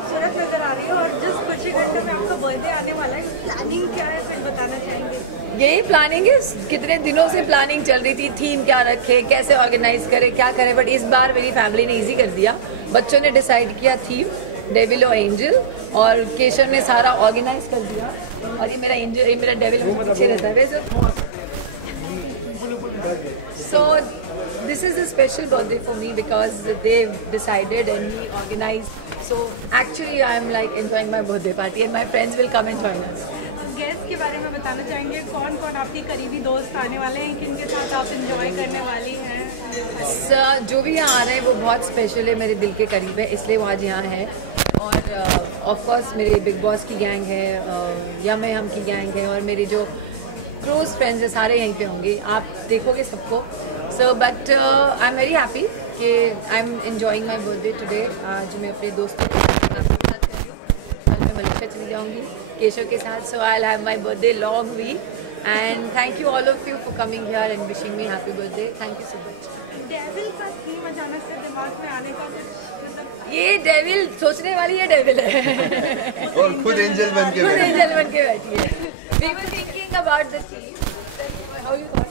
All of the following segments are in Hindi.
खूबसूरत नजर आ रही है और जिस कुछ ही घंटे में आपका बर्थडे आने वाला है, प्लानिंग क्या है फिर बताना चाहेंगे? यही प्लानिंग है, कितने दिनों से प्लानिंग चल रही थी, थीम क्या रखे, कैसे ऑर्गेनाइज करें, क्या करें, बट इस बार मेरी फैमिली ने इजी कर दिया। बच्चों ने डिसाइड किया थीम डेविल और एंजल, और केशव ने सारा ऑर्गेनाइज कर दिया। और ये मेरा एंजल, ये मेरा डेविल पीछे रहता है वैसे। सो this is a special birthday for me because they've decided and we organized. So actually I am like enjoying my birthday party and my friends will come and join us. Guest के बारे में बताना चाहेंगे, कौन कौन आपकी करीबी दोस्त आने वाले हैं, किनके साथ आप एंजॉय करने वाली हैं? जो भी यहाँ आ रहे हैं वो बहुत स्पेशल है, मेरे दिल के करीब है, इसलिए वो आज यहाँ है। और ऑफ कोर्स मेरे बिग बॉस की गैंग है, यम हम की गैंग है, और मेरे जो क्लोज फ्रेंड्स हैं सारे यहीं पे होंगे, आप देखोगे सबको। So but I am very happy कि I am enjoying my birthday today. आज मैं अपने दोस्तों के साथ कर रही हूँ, कल मैं मलेशिया चली जाऊँगी केशव के साथ। So I will have my birthday long weekend thank you all of you for coming here and wishing me happy birthday. Thank you so much. Devil का थीम अचानक से दिमाग में आने का कुछ, ये डेविल सोचने वाली है, डेविल है और खुद एंजल बन के बैठी है। We were thinking about the theme. How you thought?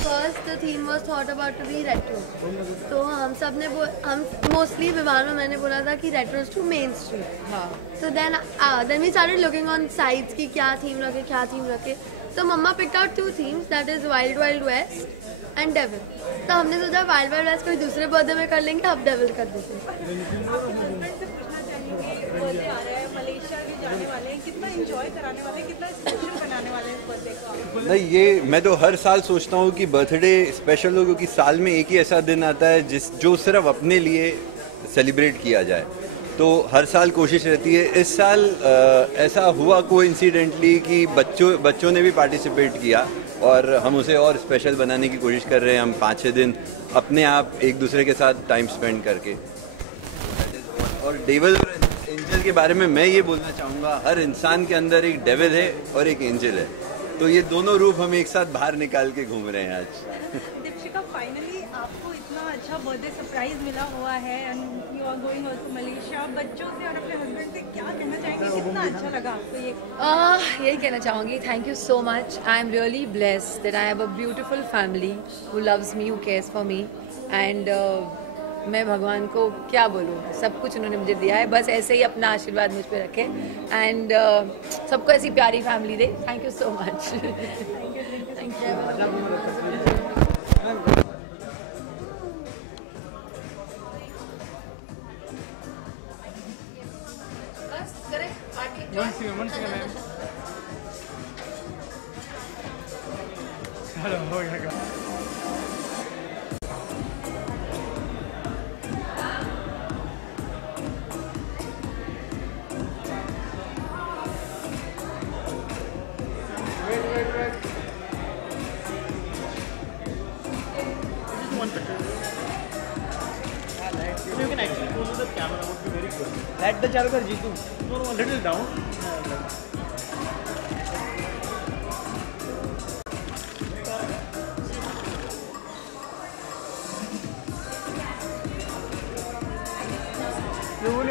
First, the theme was thought about to be retro. तो हम सब ने हम मोस्टली विवाह में मैंने बोला था कि retro to main street. हाँ। So then we started looking on sites कि क्या theme रखे. तो मम्मा picked out two themes, that is Wild Wild West and Devil. तो हमने सोचा Wild Wild West कोई दूसरे बर्थडे में कर लेंगे, अब Devil कर देते हैं। बर्थडे आ रहा है, मलेशिया भी जाने वाले हैं, कितना एंजॉय कराने वाले हैं, कितना स्पेशल बनाने वाले हैं इस बर्थडे को? नहीं, ये मैं तो हर साल सोचता हूँ कि बर्थडे स्पेशल हो, क्योंकि साल में एक ही ऐसा दिन आता है जो सिर्फ अपने लिए सेलिब्रेट किया जाए। तो हर साल कोशिश रहती है। इस साल ऐसा हुआ कोइंसिडेंटली कि बच्चों ने भी पार्टिसिपेट किया और हम उसे और स्पेशल बनाने की कोशिश कर रहे हैं। हम 5-6 दिन अपने आप एक दूसरे के साथ टाइम स्पेंड करके। और डेविल और एंजल के बारे में मैं ये बोलना चाहूँगा, हर इंसान के अंदर एक डेविल है और एक एंजल है, तो ये दोनों रूप हम एक साथ बाहर निकाल के घूम रहे हैं आज। दीपिका, फाइनली आपको इतना अच्छा बर्थडे सरप्राइज मिला हुआ है and you are going to Malaysia. बच्चों से और अपने हस्बैंड से क्या कहना चाहेंगे, कितना अच्छा लगा आपको ये? यही कहना चाहूँगी, thank you so much. I am really blessed that I have a beautiful family who loves me, who cares for me, and मैं भगवान को क्या बोलूँ, सब कुछ उन्होंने मुझे दिया है। बस ऐसे ही अपना आशीर्वाद मुझ पे रखे एंड सबको ऐसी प्यारी family they. Thank you so much. Thank you. You can actually go to the camera, would be very good. Let the charu kar Jeetu. No, a little down.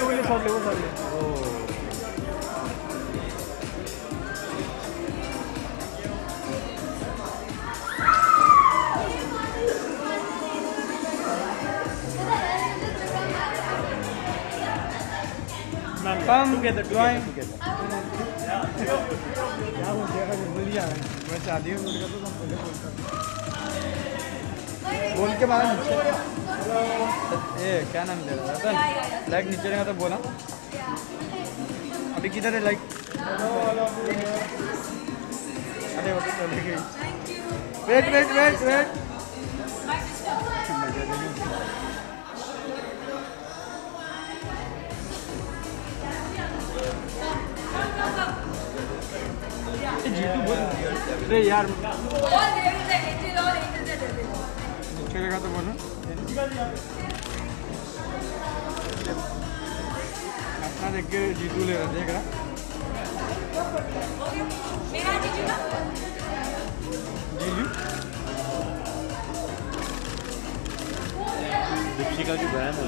Will shortly. Oh. Come together. बोल के मारा नीचे। ये क्या नाम ले रहा था? लाइक नीचे रहेगा तो बोला। अभी किधर है लाइक? अरे वो तो चली गई। वेट। अरे यार चलेगा तो बोलो। अपना देख के जीतू ले रहा, देख रहा। जीजू दीपिका की बहन है।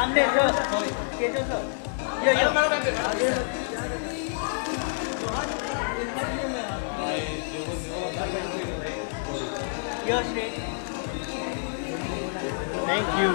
सामने सर, केशव सर, ये straight. Thank you.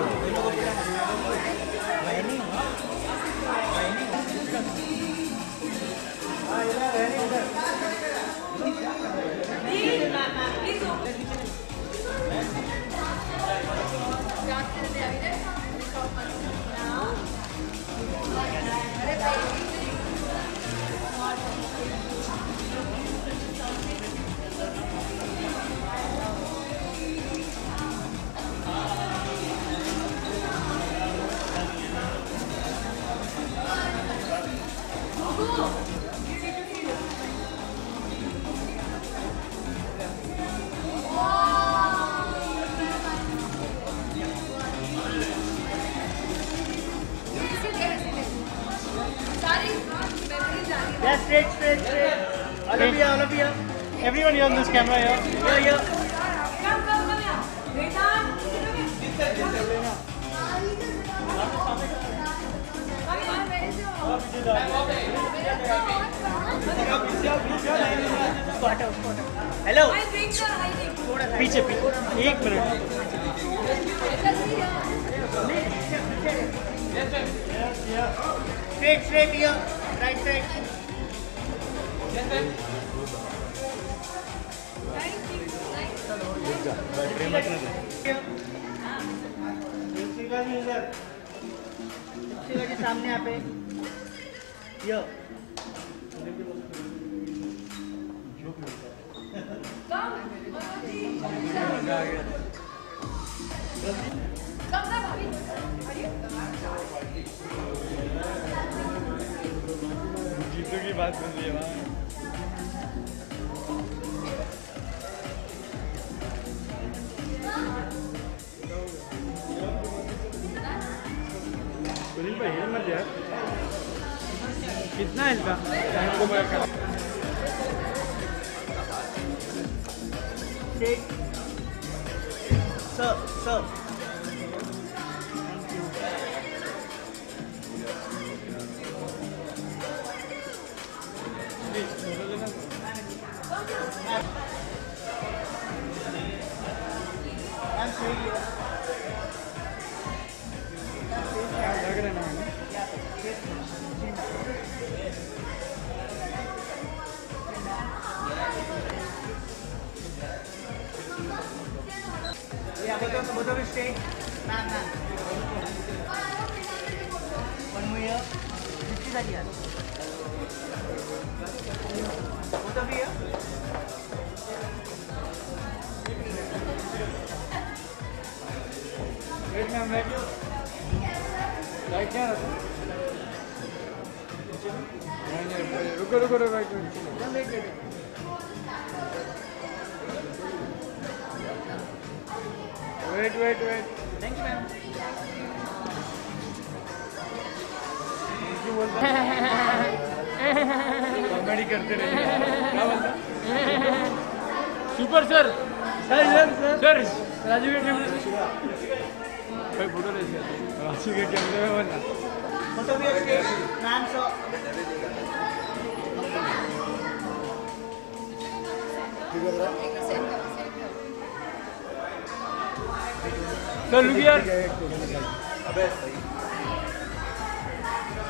Yeah, straight. All of you. Everyone here on this camera here. Here. Hello. पीछे 1 minute. Straight here. Right side. सामने यहाँ पे ये जीतू की बात सुन रही है वहाँ। कितना है इसका? Sir both of you stay. Man. One more here. 50 that here. Both of you here. Wait, ma'am, wait. Right here. रुको right. Wait. Wait. Thank you, ma'am. Comedy करते रहिए। क्या बोलता? सुपर सर राजू के कैमरे भाई फोटो ले राजू के कैमरे में बोलना फोटो भी अच्छे मैम सर लुक यार अबे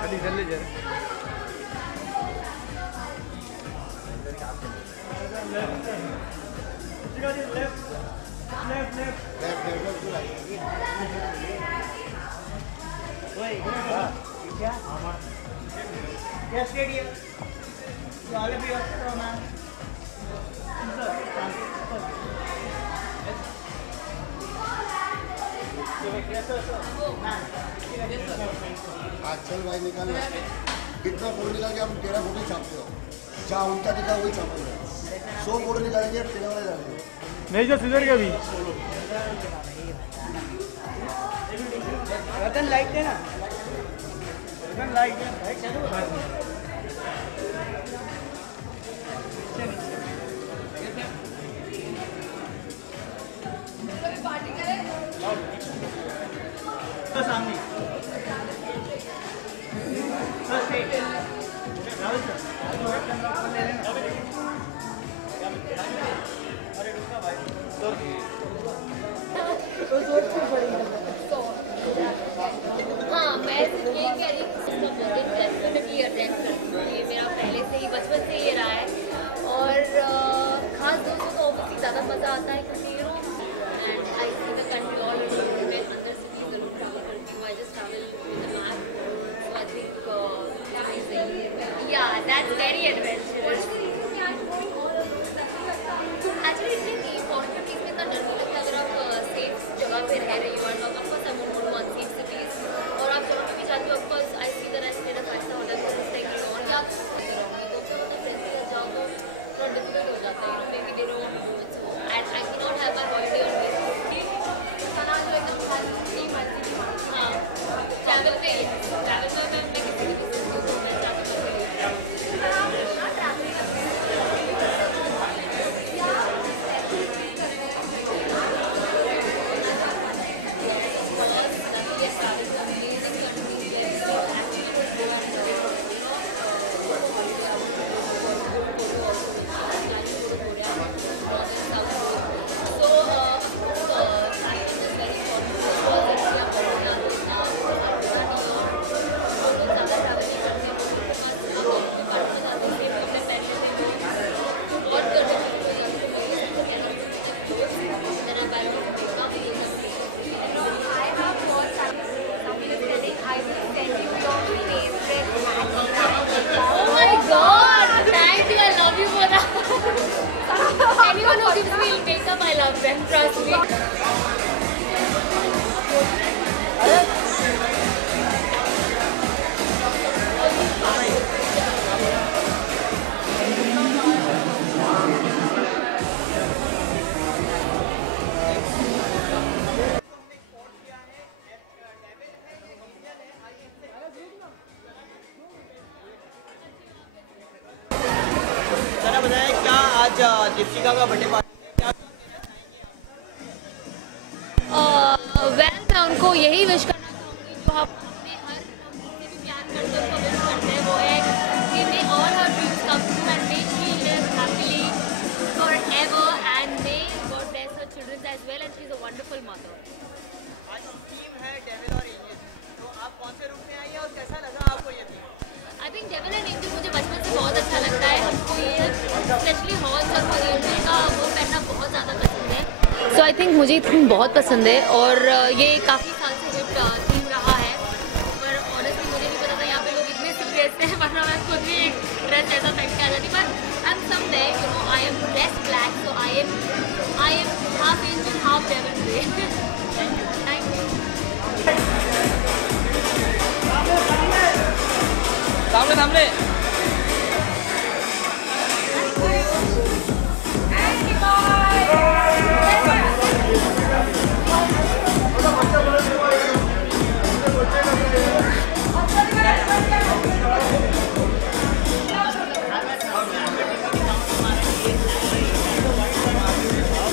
अभी चल ले जा Yes, stadium. So all of you are from चल भाई निकाल कितना फोटो निकाल के हम 13 फोटो छापते हो जहाँ उनका दिखा वही छापोगे 100 फोटो निकालेंगे 13 वाले डालेंगे नहीं जो सिजर का भी रतन लाइट देना रतन लाइट सामने That's very adventurous. Actually, इतनी deep water में इतना डर नहीं लगता अगर आप safe जगह पे रह रहे हो और of course I'm on unsafe cities और आप जहाँ पे भी जाते हो of course I see that as मेरा फायदा होता है तो like you know और आप तो फिर जाओ तो थोड़ा difficult हो जाता है maybe they don't know it so and I cannot have my holiday on this खाना जो एकदम खाली मर्जी हाँ travel पे मैं किसी को मैं travel anyone who gives me makeup, I love them, trust me. जरा बताएं क्या आज दीपिका का बर्थडे पार्टी वेल मैं उनको यही विश करना चाहूँगी जो हम अपने हर जिससे भी प्यार करते हैं उनको विश करते हैं वो है कि may all her dreams come true and may she live happily forever and may God bless her children as well and she is a wonderful mother. आज टीम है डेविल और एंजल तो आप कौन से रूप में आई है और कैसा लगा आपको ये team? I think devil and angel मुझे बचपन से बहुत अच्छा लगता है हमको ये स्पेशली हॉल्स और एंजल का वो पहनना बहुत ज़्यादा पसंद है सो आई थिंक मुझे थीम बहुत पसंद है और ये काफ़ी साल से हिट थीम रहा है पर ऑनेस्टली मुझे नहीं पता था यहाँ पे लोग इतने सीरियस थे वरना मैं खुद भी एक ड्रेस जैसा पहन के आ जाती पर I am somewhere you know I am dress black so I am half angel half devil today thank you सामने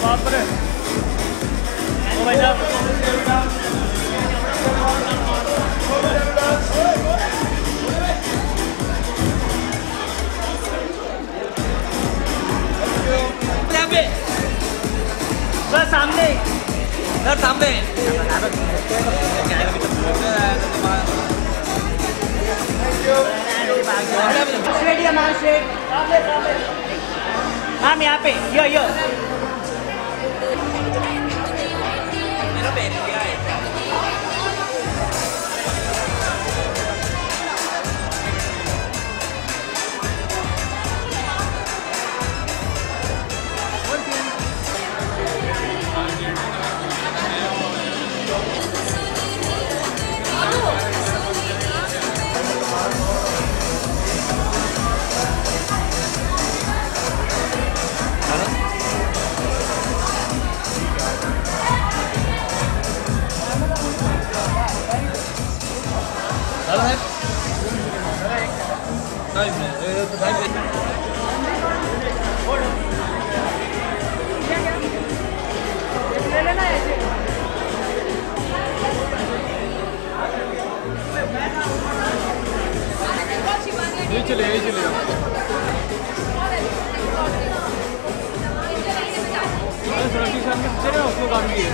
बाप रे ओ भाई साहब सामने सर सामने मैम यहाँ पे यो चले उसको काम किए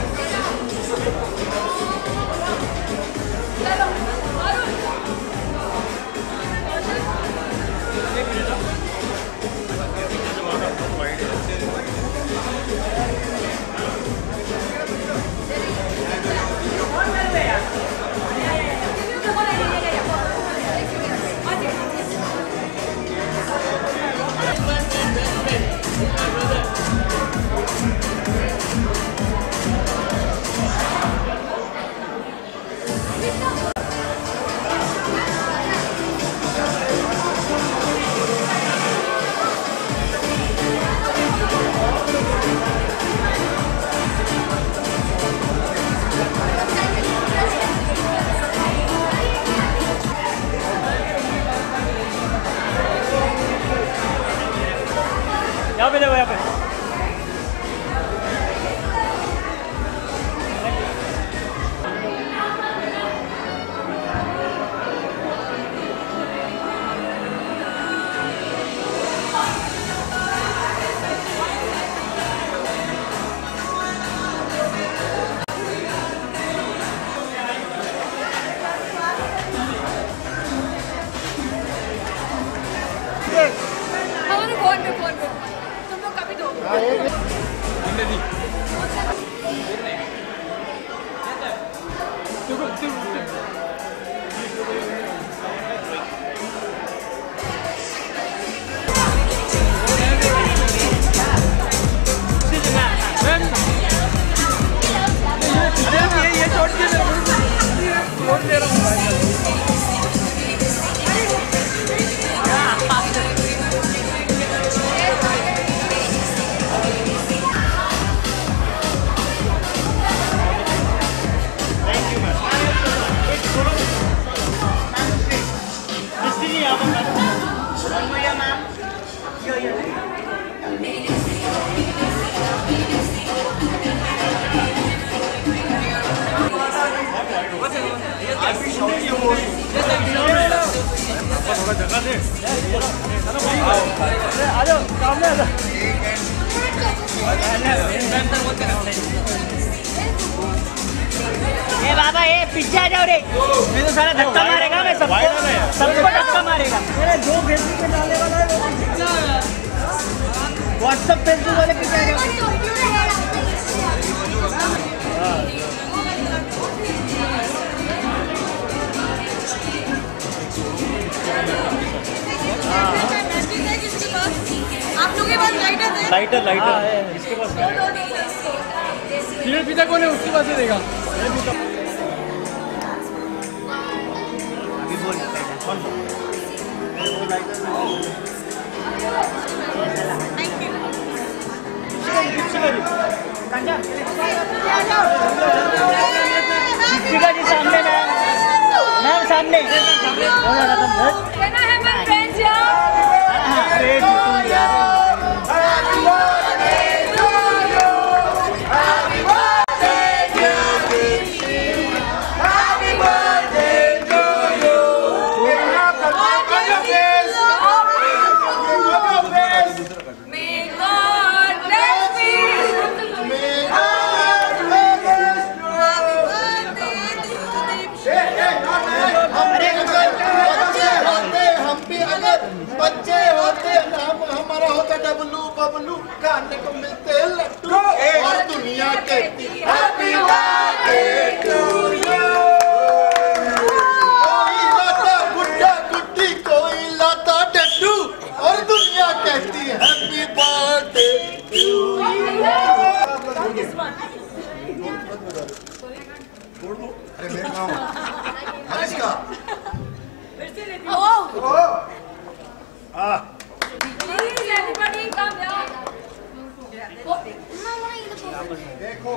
हमारे फोन पे तुम लोग कभी दो ये छोड़ के फोन ले रहा हूँ ए बाबा ये पीछे आ जाओ रे मैं तो सारा धक्का मारेगा मैं सबको धक्का मारेगा मेरे जो फेसबुक पे डालने वाला है वो व्हाट्सएप फेसबुक वाले पीछे आ जाओ आप लोगों के पास लाइटर है? लाइटर इसके पास सीरियल पिता कौन है उसके पास ही देगा जी सामने मैम सामने बच्चे होते नाम हमारा होता डबलू बबलू खाने को मिलते लट्टू और दुनिया कहती हैप्पी बर्थडे टू यू कोई लाता गुड्डा गुड्डी कोई लाता डड्डू और दुनिया कहती हैप्पी बर्थडे टू यू अरे मेरा नाम हरीश देखो